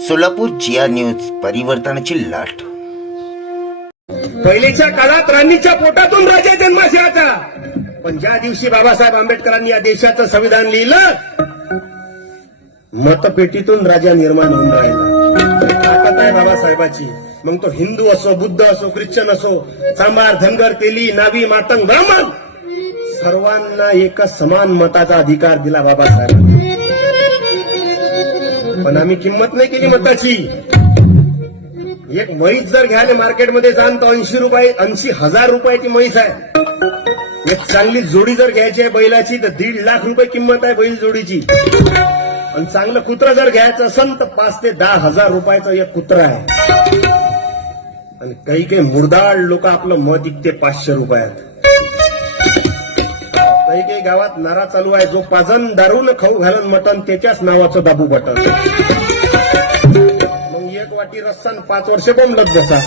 सोलापूर जिया news परिवर्तनाची लाट. पहिलेच्या काळात राणीच्या पोटातून राजा जन्माशयाचा. पण ज्या दिवशी बाबासाहेब आंबेडकरांनी या देशाचं संविधान लिहिलं मतपेटीतून राजा निर्माण होऊन राहिला. ताकद आहे बाबासाहेबाची. मग तो हिंदू असो बुद्ध असो ख्रिश्चन असो चांभार धनगर तेली नावी मातंग ब्राह्मण सर्वांना एका समान मताचा अधिकार दिला बाबासाहेबांनी. पण आम्ही किंमत नाही केली मताची. एक म्हैस जर घ्याल मार्केटमध्ये जाण तर ऐंशी रुपये ऐंशी हजार रुपयाची म्हैस आहे. एक चांगली जोडी जर घ्यायची आहे बैलाची तर दीड लाख रुपये किंमत आहे बैल जोडीची. आणि चांगलं कुत्रा जर घ्यायचं असेल तर पाच ते दहा हजार रुपयाचं एक कुत्रा आहे. आणि काही काही मुरदाळ लोक आपलं मत इकते पाचशे रुपयात. गावात नारा चालू आहे. जो पाजन दारून खाऊ घालन मटन त्याच्याच नावाचं दाबू बटन. मग एक वाटी रस्सन पाच वर्ष बोंबलत बसा.